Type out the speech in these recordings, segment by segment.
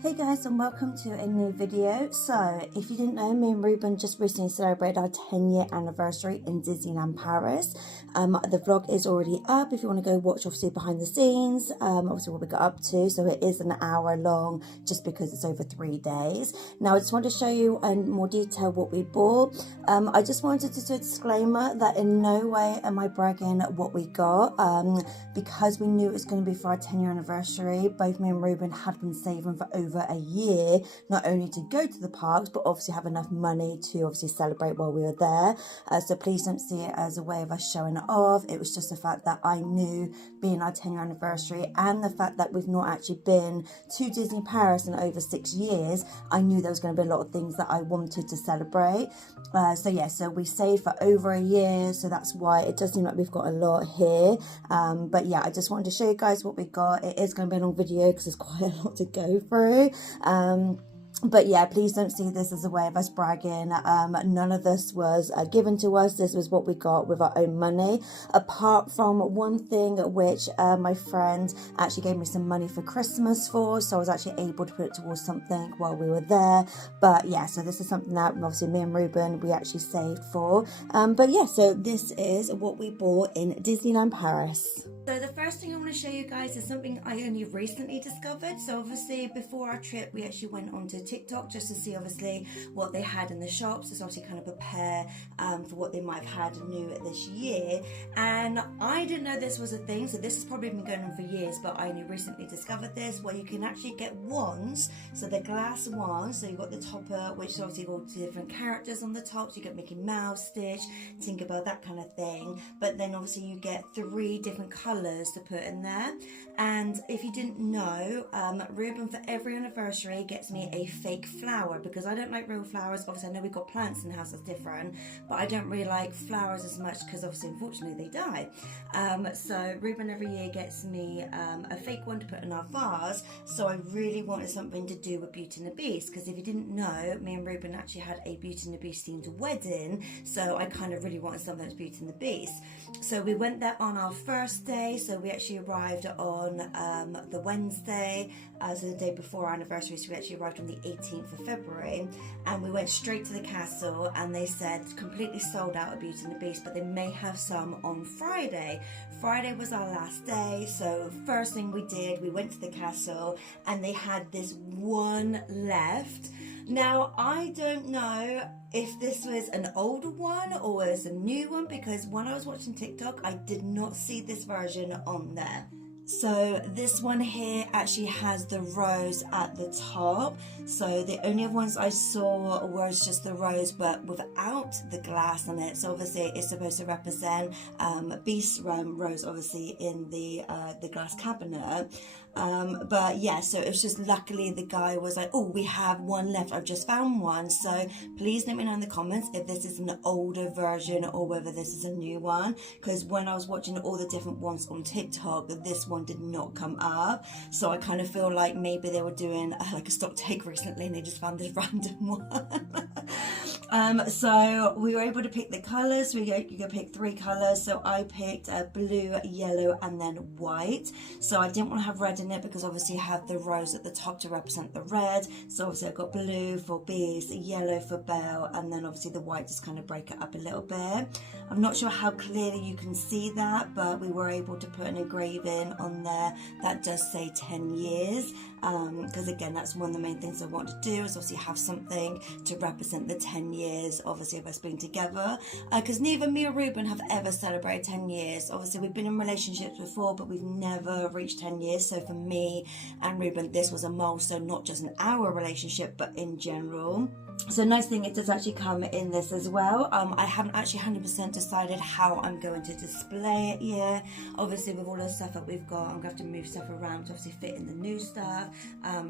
Hey guys, and welcome to a new video. So if you didn't know, me and Reuben just recently celebrated our 10-year anniversary in Disneyland Paris. The vlog is already up if you want to go watch, obviously, behind the scenes, obviously what we got up to. So it is an hour long just because it's over 3 days. Now I just want to show you in more detail what we bought. I just wanted to do a disclaimer that in no way am I bragging what we got, because we knew it was going to be for our 10-year anniversary. Both me and Reuben had been saving for over a year, not only to go to the parks, but obviously have enough money to obviously celebrate while we were there. So please don't see it as a way of us showing it off. It was just the fact that I knew, being our 10-year anniversary and the fact that we've not actually been to Disney Paris in over 6 years, I knew there was going to be a lot of things that I wanted to celebrate. So we saved for over a year, so that's why it does seem like we've got a lot here. But yeah, I just wanted to show you guys what we got. It is going to be a long video because there's quite a lot to go through. But yeah, please don't see this as a way of us bragging. None of this was given to us. This was what we got with our own money, apart from one thing which my friend actually gave me some money for Christmas for, so I was actually able to put it towards something while we were there. But yeah, so this is something that obviously me and Reuben, we actually saved for. But yeah, so this is what we bought in Disneyland Paris. So the first thing I want to show you guys is something I only recently discovered. So obviously before our trip, we actually went onto TikTok just to see obviously what they had in the shops. It's obviously kind of prepare for what they might have had new this year. And I didn't know this was a thing. So this has probably been going on for years, but I only recently discovered this, where you can actually get wands. So the glass wands. So you've got the topper, which is obviously got different characters on the top. So you get Mickey Mouse, Stitch, Tinkerbell, that kind of thing. But then obviously you get 3 different colours to put in there. And if you didn't know, Reuben for every anniversary gets me a fake flower, because I don't like real flowers. Obviously I know we've got plants in the house, that's different, but I don't really like flowers as much because obviously unfortunately they die. So Reuben every year gets me a fake one to put in our vase. So I really wanted something to do with Beauty and the Beast, because if you didn't know, me and Reuben actually had a Beauty and the Beast themed wedding, so I kind of really wanted something that's Beauty and the Beast. So we went there on our first day. So we actually arrived on the Wednesday, so the day before our anniversary. So we actually arrived on the 18th of February, and we went straight to the castle, and they said completely sold out of Beauty and the Beast, but they may have some on Friday. Friday was our last day, so first thing we did, we went to the castle, and they had this one left. Now, I don't know if this was an older one or was a new one, because when I was watching TikTok, I did not see this version on there. So this one here actually has the rose at the top. So the only other ones I saw was just the rose, but without the glass on it. So obviously it's supposed to represent Beast Rose, obviously in the glass cabinet. But yeah, so it was just luckily the guy was like, oh, we have one left, I've just found one. So please let me know in the comments if this is an older version or whether this is a new one, because when I was watching all the different ones on TikTok, this one did not come up. So I kind of feel like maybe they were doing like a stock take recently and they just found this random one. So we were able to pick the colours. You can pick 3 colours. So I picked blue, yellow, and then white. So I didn't want to have red in it because obviously you have the rose at the top to represent the red. So obviously I've got blue for Beast, yellow for Belle, and then obviously the white just kind of break it up a little bit. I'm not sure how clearly you can see that, but we were able to put an engraving on there that does say 10 years. Because again, that's one of the main things I want to do, is obviously have something to represent the 10 years obviously of us being together, because neither me or Reuben have ever celebrated 10 years. Obviously we've been in relationships before, but we've never reached 10 years. So for me and Reuben, this was a milestone, not just in our relationship but in general. So nice thing, it does actually come in this as well. I haven't actually 100% decided how I'm going to display it yet. Obviously with all the stuff that we've got, I'm going to have to move stuff around to obviously fit in the new stuff.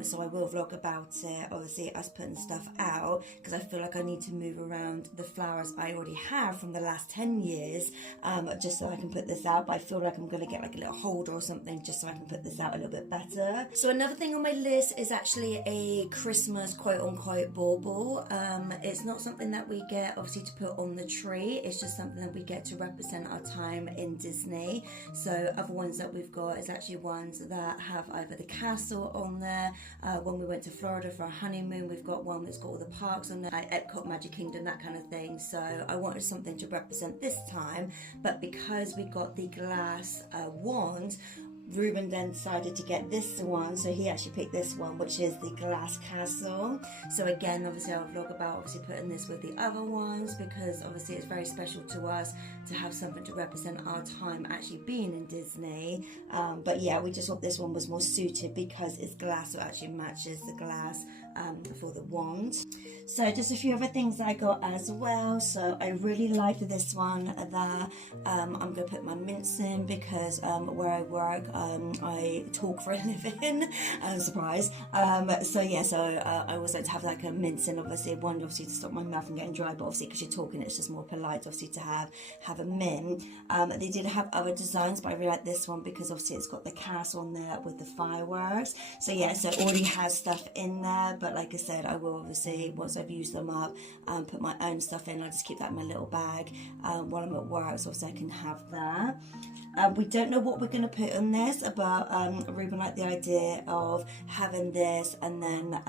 So I will vlog about it, obviously us putting stuff out, because I feel like I need to move around the flowers I already have from the last 10 years, just so I can put this out. But I feel like I'm going to get like a little holder or something just so I can put this out a little bit better. So another thing on my list is actually a Christmas quote unquote bauble. castle. It's not something that we get obviously to put on the tree. It's just something that we get to represent our time in Disney. So other ones that we've got is actually ones that have either the castle on there. When we went to Florida for our honeymoon, we've got one that's got all the parks on there, like Epcot, Magic Kingdom, that kind of thing. So I wanted something to represent this time, but because we got the glass wand, Reuben then decided to get this one, so he actually picked this one, which is the glass castle. So again, obviously I'll vlog about obviously putting this with the other ones, because obviously it's very special to us to have something to represent our time actually being in Disney. But yeah, we just thought this one was more suited because it's glass, so it actually matches the glass for the wand. So just a few other things that I got as well. So I really liked this one that I'm going to put my mints in, because where I work, I talk for a living. Surprise. So yeah, so I always like to have like a mince in, obviously one obviously to stop my mouth from getting dry, but obviously because you're talking it's just more polite obviously to have a mint. They did have other designs, but I really like this one because obviously it's got the castle on there with the fireworks. So yeah, so it already has stuff in there, but like I said, I will obviously, once I've used them up, put my own stuff in. I just keep that in my little bag while I'm at work, so obviously I can have that. We don't know what we're going to put on this, but Reuben liked the idea of having this and then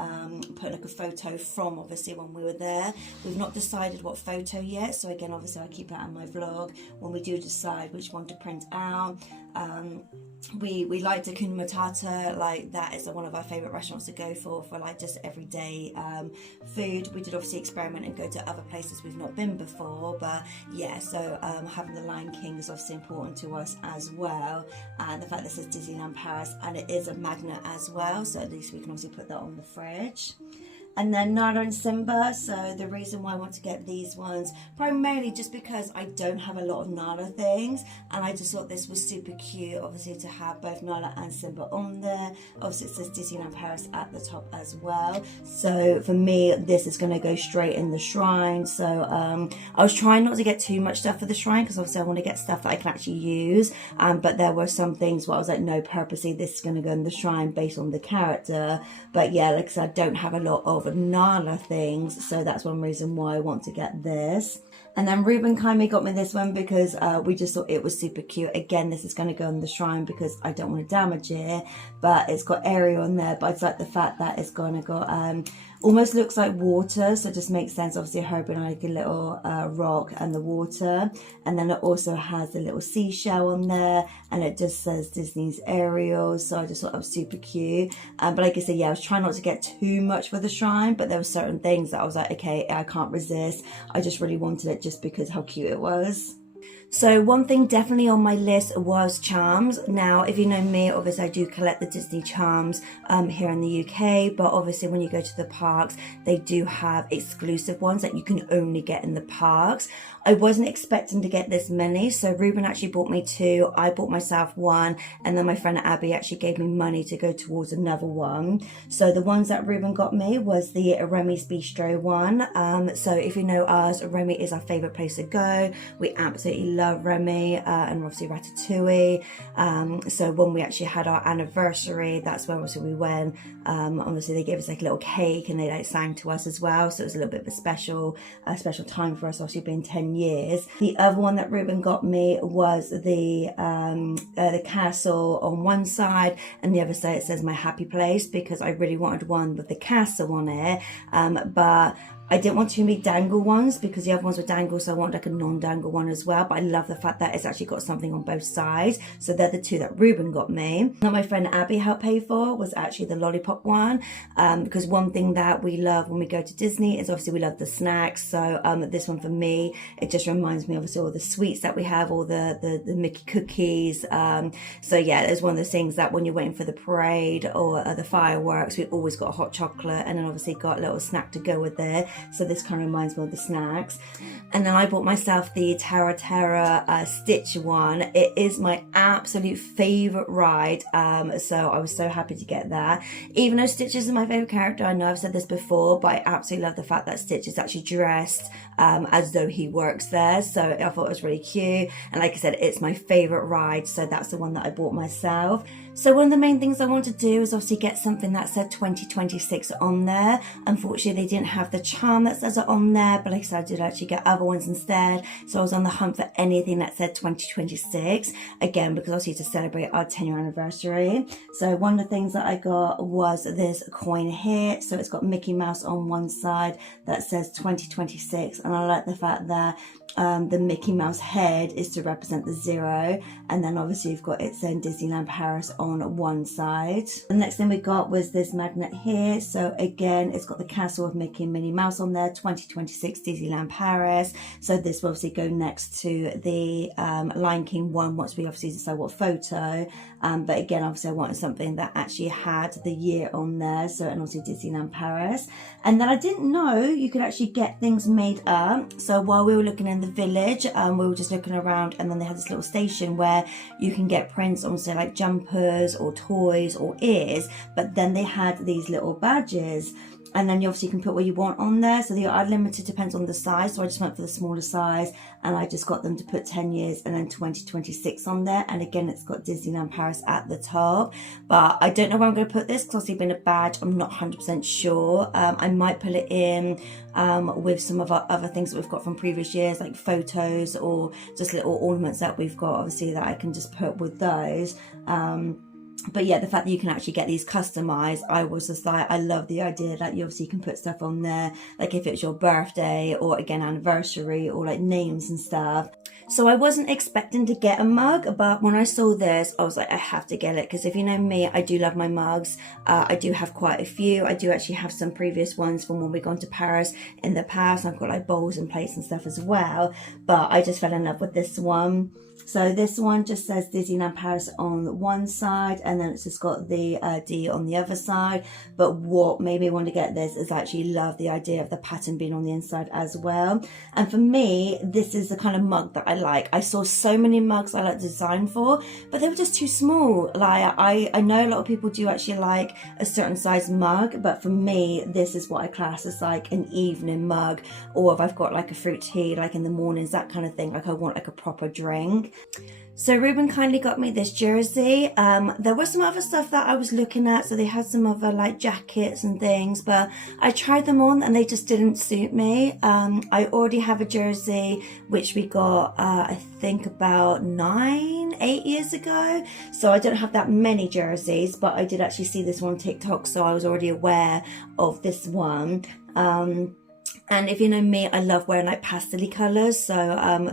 putting like a photo from obviously when we were there. We've not decided what photo yet, so again obviously I'll keep that in my vlog when we do decide which one to print out. We like the Hakuna Matata, like that is one of our favourite restaurants to go for like just everyday food. We did obviously experiment and go to other places we've not been before, but yeah, so having the Lion King is obviously important to us as well, and the fact that it says Disneyland Paris and it is a magnet as well, so at least we can obviously put that on the fridge. And then Nala and Simba, so the reason why I want to get these ones, primarily just because I don't have a lot of Nala things, and I just thought this was super cute, obviously to have both Nala and Simba on there. Obviously it says Disneyland Paris at the top as well. So for me, this is going to go straight in the shrine. So I was trying not to get too much stuff for the shrine, because obviously I want to get stuff that I can actually use. But there were some things where I was like, no, purposely this is going to go in the shrine based on the character. But yeah, like I said, I don't have a lot of Nala things, so that's one reason why I want to get this. And then Reuben kindly got me this one because we just thought it was super cute. Again, this is going to go in the shrine because I don't want to damage it, but it's got Ariel on there, but I just like the fact that it's going to go almost looks like water, so it just makes sense. Obviously Reuben and I like a little rock and the water, and then it also has a little seashell on there, and it just says Disney's Ariel, so I just thought that was super cute. But like I said, yeah, I was trying not to get too much for the shrine, but there were certain things that I was like, okay, I can't resist. I just really wanted it just because how cute it was. So one thing definitely on my list was charms. Now, if you know me, obviously I do collect the Disney charms here in the UK, but obviously when you go to the parks, they do have exclusive ones that you can only get in the parks. I wasn't expecting to get this many, so Reuben actually bought me 2, I bought myself 1, and then my friend Abby actually gave me money to go towards another one. So the ones that Reuben got me was the Remy's Bistro one. So if you know us, Remy is our favourite place to go. We absolutely love Remy, and obviously Ratatouille. So when we actually had our anniversary, that's where obviously we went. Obviously they gave us like a little cake and they like sang to us as well, so it was a little bit of a special time for us, obviously being 10 years. The other one that Reuben got me was the castle on one side, and the other side it says My Happy Place, because I really wanted one with the castle on it, but I didn't want too many dangle ones because the other ones were dangle, so I wanted like a non-dangle one as well. But I love the fact that it's actually got something on both sides. So they're the 2 that Reuben got me. That my friend Abby helped pay for was actually the lollipop one, because one thing that we love when we go to Disney is obviously we love the snacks. So this one for me, it just reminds me obviously all the sweets that we have, all the Mickey cookies. So yeah, it's one of those things that when you're waiting for the parade or the fireworks, we always got a hot chocolate, and then obviously got a little snack to go with it. So this kind of reminds me of the snacks. And then I bought myself the Terra Stitch one. It is my absolute favourite ride, so I was so happy to get that. Even though Stitch isn't my favourite character, I know I've said this before, but I absolutely love the fact that Stitch is actually dressed as though he works there, so I thought it was really cute. And like I said, it's my favourite ride, so that's the one that I bought myself. So one of the main things I wanted to do is obviously get something that said 2026 on there. Unfortunately, they didn't have the charm time that says it on there, but like I said, I did actually get other ones instead. So I was on the hunt for anything that said 2026, again, because obviously to celebrate our 10-year anniversary. So one of the things that I got was this coin here. So it's got Mickey Mouse on one side that says 2026, and I like the fact that the Mickey Mouse head is to represent the 0, and then obviously you've got it saying Disneyland Paris on one side. The next thing we got was this magnet here. So again, it's got the castle of Mickey and Minnie Mouse on there, 2026 Disneyland Paris. So this will obviously go next to the Lion King one once we obviously decide what photo. But again, obviously I wanted something that actually had the year on there, so, and obviously Disneyland Paris. And then I didn't know you could actually get things made up. So while we were looking in the village, we were just looking around, and then they had this little station where you can get prints on, say, like jumpers or toys or ears, but then they had these little badges. And then you obviously can put what you want on there. So they are limited, depends on the size. So I just went for the smaller size, and I just got them to put 10 years and then 2026 on there. And again, it's got Disneyland Paris at the top. But I don't know where I'm going to put this, because obviously being a badge, I'm not 100% sure. I might put it in with some of our other things that we've got from previous years, like photos or just little ornaments that we've got, obviously, that I can just put with those. But yeah, the fact that you can actually get these customized, I was just like, I love the idea that you obviously can put stuff on there, like if it's your birthday or again anniversary or like names and stuff. So I wasn't expecting to get a mug, but when I saw this, I was like, I have to get it, because if you know me, I do love my mugs. I do have quite a few. I do actually have some previous ones from when we've gone to Paris in the past. I've got like bowls and plates and stuff as well, but I just fell in love with this one. So this one just says Disneyland Paris on one side, and then it's just got the D on the other side. But what made me want to get this is I actually love the idea of the pattern being on the inside as well. And for me, this is the kind of mug that I like. I saw so many mugs I like the design for, but they were just too small. Like I know a lot of people do actually like a certain size mug, but for me, this is what I class as like an evening mug, or if I've got like a fruit tea, like in the mornings, that kind of thing. Like I want like a proper drink. So Reuben kindly got me this jersey. There was some other stuff that I was looking at. So they had some other like jackets and things, but I tried them on and they just didn't suit me. I already have a jersey, which we got, I think about 8 years ago. So I don't have that many jerseys, but I did actually see this one on TikTok. So I was already aware of this one. And if you know me, I love wearing like pastel colours. So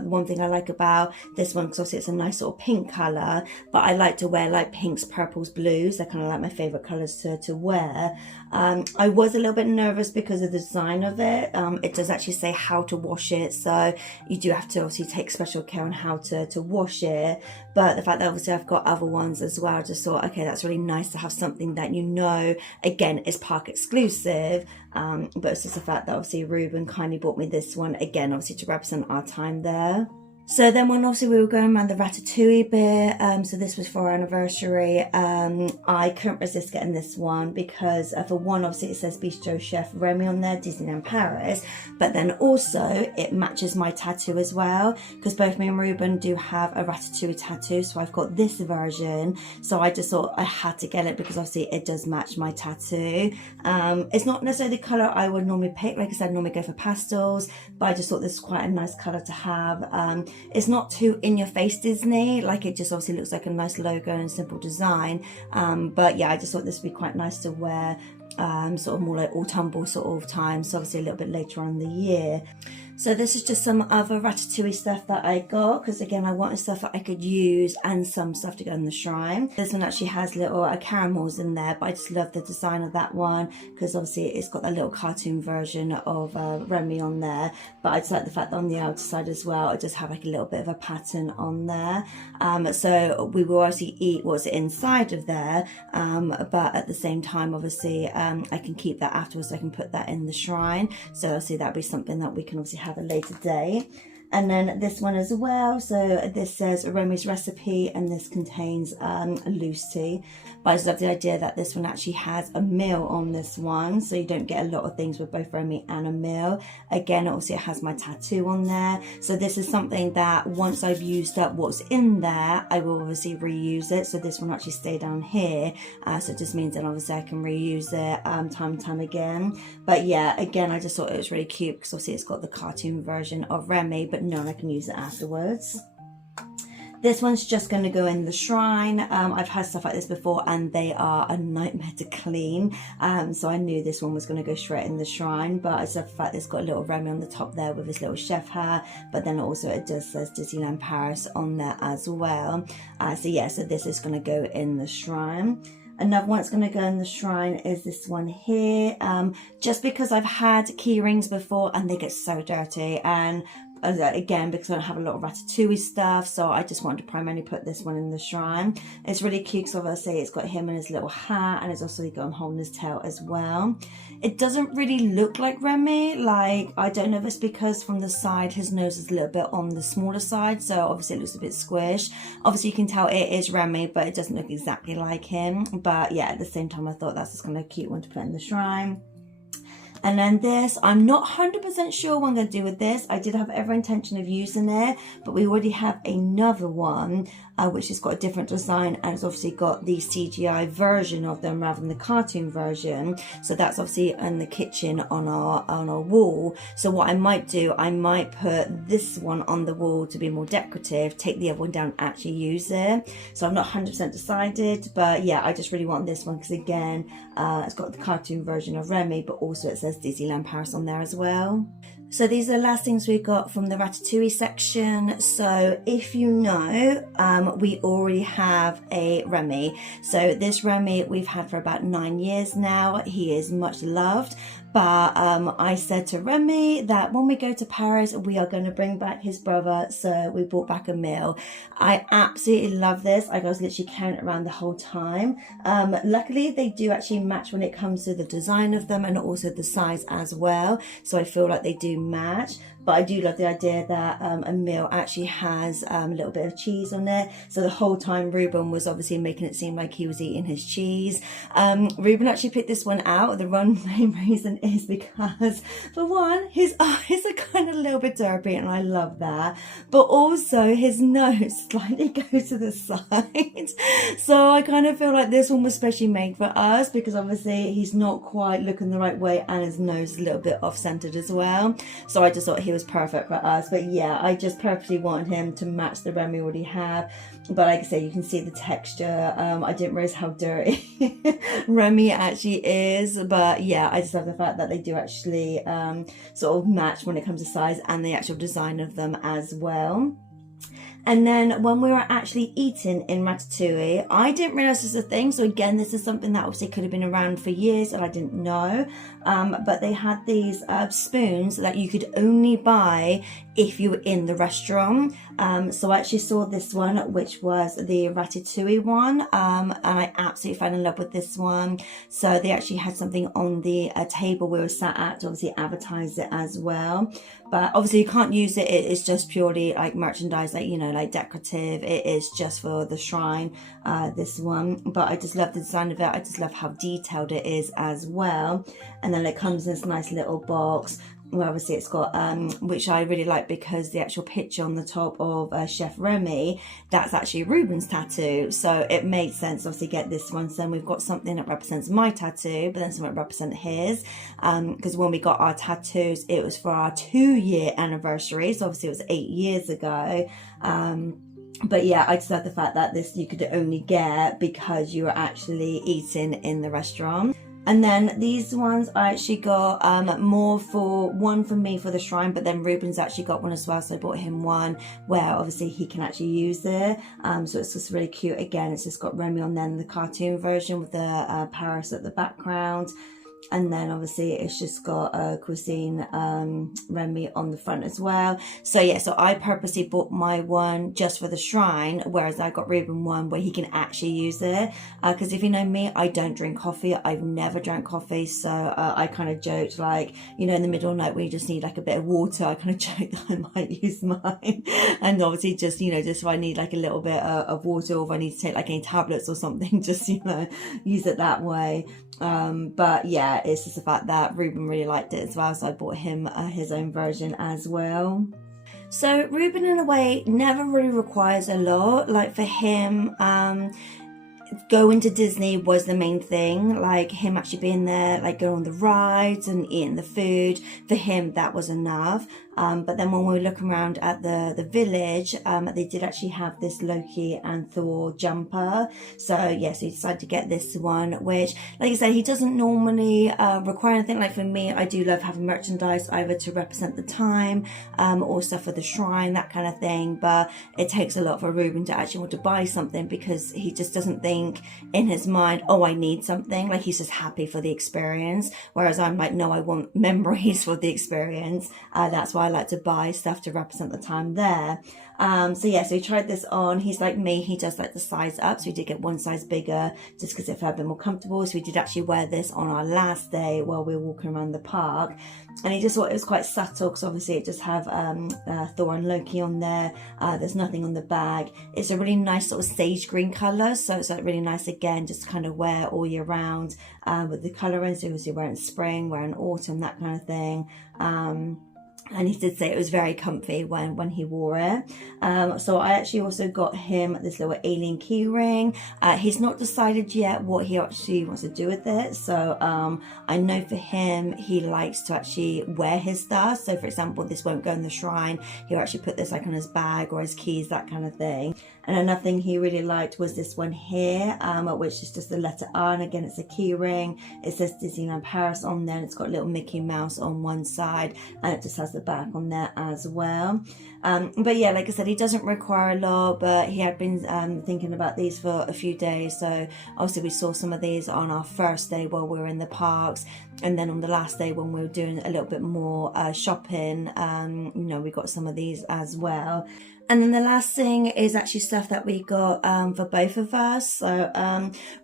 one thing I like about this one, because obviously it's a nice sort of pink colour, but I like to wear like pinks, purples, blues. They're kind of like my favourite colours to wear. I was a little bit nervous because of the design of it. It does actually say how to wash it, so you do have to obviously take special care on how to wash it. But the fact that obviously I've got other ones as well, I just thought, okay, that's really nice to have something that you know, again, is park exclusive. But it's just the fact that obviously Reuben kindly bought me this one, again, obviously to represent our time there. So then when obviously we were going around the Ratatouille bit, so this was for our anniversary, I couldn't resist getting this one because for one, obviously it says Bistro Chef Remy on there, Disneyland Paris, but then also it matches my tattoo as well, because both me and Reuben do have a Ratatouille tattoo, so I've got this version, so I just thought I had to get it because obviously it does match my tattoo. It's not necessarily the colour I would normally pick, like I said, I normally go for pastels, but I just thought this is quite a nice colour to have. It's not too in your face Disney, like it just obviously looks like a nice logo and simple design. But yeah, I just thought this would be quite nice to wear sort of more like autumnal sort of time, so obviously a little bit later on in the year. So this is just some other Ratatouille stuff that I got, because again I wanted stuff that I could use and some stuff to go in the shrine. This one actually has little caramels in there, but I just love the design of that one because obviously it's got a little cartoon version of Remy on there. But I just like the fact that on the outer side as well, it does have like a little bit of a pattern on there. So we will obviously eat what's inside of there, but at the same time obviously I can keep that afterwards, so I can put that in the shrine. So obviously that'll be something that we can obviously have a later day. And then this one as well, so this says Remy's recipe, and this contains loose tea. But I just love the idea that this one actually has a meal on this one, so you don't get a lot of things with both Remy and a meal. Again, also it has my tattoo on there, so this is something that once I've used up what's in there, I will obviously reuse it. So this one actually stay down here, so it just means that obviously I can reuse it time and time again. But yeah, again, I just thought it was really cute because obviously it's got the cartoon version of Remy, but no, I can use it afterwards. This one's just going to go in the shrine. I've had stuff like this before and they are a nightmare to clean. So I knew this one was going to go straight in the shrine. But I just love the fact it's got a little Remy on the top there with his little chef hat. But then also it just says Disneyland Paris on there as well. So yeah, so this is going to go in the shrine. Another one that's going to go in the shrine is this one here. Just because I've had key rings before and they get so dirty, and again, because I don't have a lot of Ratatouille stuff, so I just wanted to primarily put this one in the shrine. It's really cute because obviously it's got him and his little hat, and it's also got him holding his tail as well. It doesn't really look like Remy. Like, I don't know if it's because from the side his nose is a little bit on the smaller side, so obviously it looks a bit squished. Obviously you can tell it is Remy, but it doesn't look exactly like him. But yeah, at the same time I thought that's just kind of a cute one to put in the shrine. And then this, I'm not 100% sure what I'm going to do with this. I did have every intention of using it, but we already have another one, which has got a different design, and it's obviously got the CGI version of them rather than the cartoon version. So that's obviously in the kitchen on our wall. So what I might do, I might put this one on the wall to be more decorative, take the other one down, actually use it. So I'm not 100% decided, but yeah, I just really want this one because again, it's got the cartoon version of Remy, but also it says Disneyland Paris on there as well. So these are the last things we got from the Ratatouille section. So if you know, we already have a Remy. So this Remy we've had for about 9 years now. He is much loved. But I said to Remy that when we go to Paris, we are going to bring back his brother. So we brought back a meal. I absolutely love this. I was literally carrying it around the whole time. Luckily, they do actually match when it comes to the design of them and also the size as well. So I feel like they do match. But I do love the idea that a meal actually has a little bit of cheese on there. So the whole time Reuben was obviously making it seem like he was eating his cheese. Reuben actually picked this one out. The main reason is because, for one, his eyes are kind of a little bit derpy, and I love that. But also his nose slightly goes to the side. So I kind of feel like this one was specially made for us because obviously he's not quite looking the right way and his nose is a little bit off-centered as well. So I just thought he was perfect for us. But yeah, I just purposely wanted him to match the Remy we already have. But like I say, you can see the texture. I didn't realize how dirty Remy actually is. But yeah, I just love the fact that they do actually sort of match when it comes to size and the actual design of them as well. And then when we were actually eating in Ratatouille, I didn't realise this was a thing. So again, this is something that obviously could have been around for years and I didn't know. But they had these spoons that you could only buy if you were in the restaurant. So I actually saw this one, which was the Ratatouille one. And I absolutely fell in love with this one. So they actually had something on the table we were sat at to obviously advertise it as well. But obviously you can't use it. It's just purely like merchandise, like, you know, like decorative. It is just for the shrine, this one. But I just love the design of it. I just love how detailed it is as well. And then it comes in this nice little box. Well, obviously it's got, which I really like because the actual picture on the top of Chef Remy, that's actually Reuben's tattoo. So it made sense, obviously, get this one. So then we've got something that represents my tattoo, but then something that represents his. Because when we got our tattoos, it was for our 2-year anniversary. So obviously it was 8 years ago. But yeah, I just love the fact that this you could only get because you were actually eating in the restaurant. And then these ones I actually got more for one for me for the shrine, but then Reuben's actually got one as well. So I bought him one where obviously he can actually use it. So it's just really cute. Again, it's just got Remy on then the cartoon version with the Paris at the background. And then obviously it's just got a cuisine Remy on the front as well. So yeah, so I purposely bought my one just for the shrine, whereas I got Reuben one where he can actually use it. Because if you know me, I don't drink coffee. I've never drank coffee. So I kind of joked, like, you know, in the middle of the night when you just need like a bit of water, I kind of joked that I might use mine. And obviously just, you know, just if I need like a little bit of water, or if I need to take like any tablets or something, just, you know, use it that way. But yeah, it's just the fact that Reuben really liked it as well, so I bought him his own version as well. So Reuben in a way never really requires a lot. Like for him, going to Disney was the main thing, like him actually being there, like going on the rides and eating the food. For him, that was enough. But then when we were looking around at the village, they did actually have this Loki and Thor jumper. So yes, he decided to get this one, which, like I said, he doesn't normally require anything. Like for me, I do love having merchandise either to represent the time, or stuff for the shrine, that kind of thing. But it takes a lot for Reuben to actually want to buy something, because he just doesn't think in his mind, oh, I need something. Like he's just happy for the experience. Whereas I'm like, no, I want memories for the experience. That's why I like to buy stuff to represent the time there. So yeah, so he tried this on. He's like me, he does like the size up, so he did get one size bigger just because it felt a bit more comfortable. So we did actually wear this on our last day while we were walking around the park, and he just thought it was quite subtle, because obviously it just have Thor and Loki on there. There's nothing on the bag. It's a really nice sort of sage green color, so it's like really nice again, just to kind of wear all year round with the coloring. So obviously wearing spring, wearing autumn, that kind of thing. And he did say it was very comfy when he wore it. So I actually also got him this little alien key ring. He's not decided yet what he actually wants to do with it. So I know for him, he likes to actually wear his stuff. So for example, this won't go in the shrine. He'll actually put this like on his bag or his keys, that kind of thing. And another thing he really liked was this one here, which is just the letter R. And again, it's a key ring. It says Disneyland Paris on there, and it's got a little Mickey Mouse on one side, and it just has the back on there as well. But yeah, like I said, he doesn't require a lot, but he had been thinking about these for a few days. So obviously we saw some of these on our first day while we were in the parks, and then on the last day when we were doing a little bit more shopping, you know, we got some of these as well. And then the last thing is actually stuff that we got for both of us. So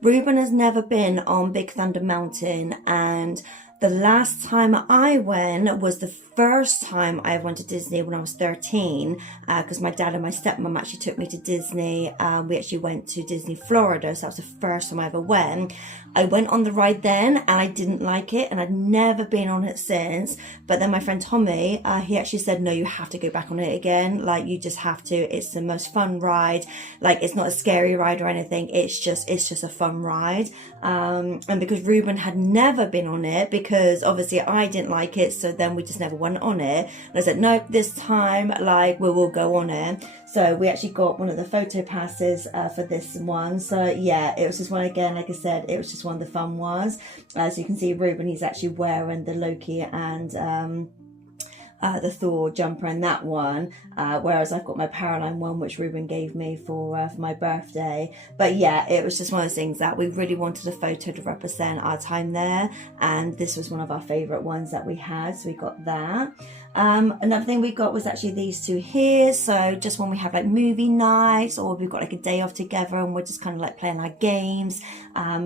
Reuben has never been on Big Thunder Mountain, and the last time I went was the first time I went to Disney when I was 13, because my dad and my stepmom actually took me to Disney. We actually went to Disney Florida, so that was the first time I ever went. I went on the ride then and I didn't like it, and I'd never been on it since. But then my friend Tommy, he actually said, no, you have to go back on it again. Like, you just have to. It's the most fun ride. Like, it's not a scary ride or anything. It's just a fun ride. And because Reuben had never been on it, because obviously I didn't like it, so then we just never went on it. And I said, no, this time, like, we will go on it. So we actually got one of the photo passes for this one. So yeah, it was just one, again, like I said, it was just one of the fun ones. So you can see Reuben, he's actually wearing the Loki and the Thor jumper in that one, whereas I've got my Paraline one, which Reuben gave me for my birthday. But yeah, it was just one of those things that we really wanted a photo to represent our time there, and this was one of our favourite ones that we had, so we got that. Another thing we got was actually these two here. So just when we have like movie nights, or we've got like a day off together and we're just kind of like playing our games.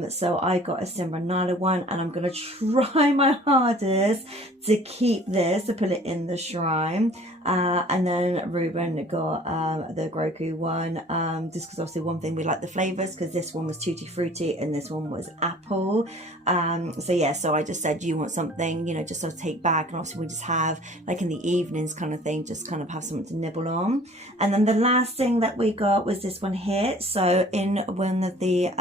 So I got a Simba Nala one, and I'm going to try my hardest to keep this, to put it in the shrine. And then Reuben got the Grogu one, just because obviously one thing we like the flavours, because this one was Tutti Frutti and this one was apple. So yeah, so I just said, do you want something, you know, just sort of take back, and obviously we just have like in the evenings kind of thing, just kind of have something to nibble on. And then the last thing that we got was this one here. So in one of the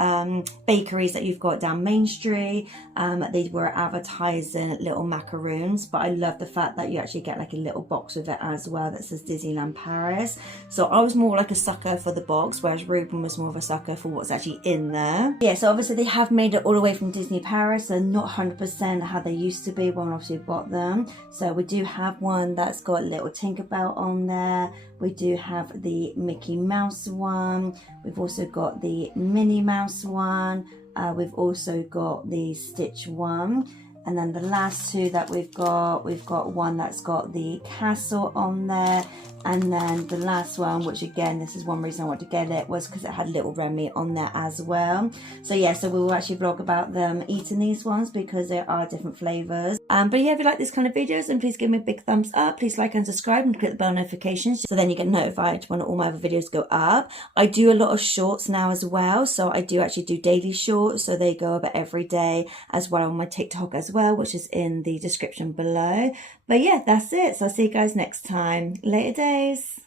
bakeries that you've got down Main Street, they were advertising little macaroons, but I love the fact that you actually get like a little box with it as well that says Disneyland Paris. So I was more like a sucker for the box, whereas Reuben was more of a sucker for what's actually in there. Yeah, so obviously they have made it all the way from Disney Paris, and not 100% how they used to be when obviously bought them. So we do have one that's got a little Tinkerbell on there. We do have the Mickey Mouse one. We've also got the Minnie Mouse one. We've also got the Stitch one. And then the last two that we've got one that's got the castle on there. And then the last one, which again, this is one reason I wanted to get it, was because it had little Remy on there as well. So yeah, so we will actually vlog about them eating these ones because there are different flavours. But yeah, if you like this kind of videos, then please give me a big thumbs up. Please like and subscribe and click the bell notifications so then you get notified when all my other videos go up. I do a lot of shorts now as well. So I do actually do daily shorts. So they go up every day as well on my TikTok as well, which is in the description below. But yeah, that's it. So I'll see you guys next time. Later days.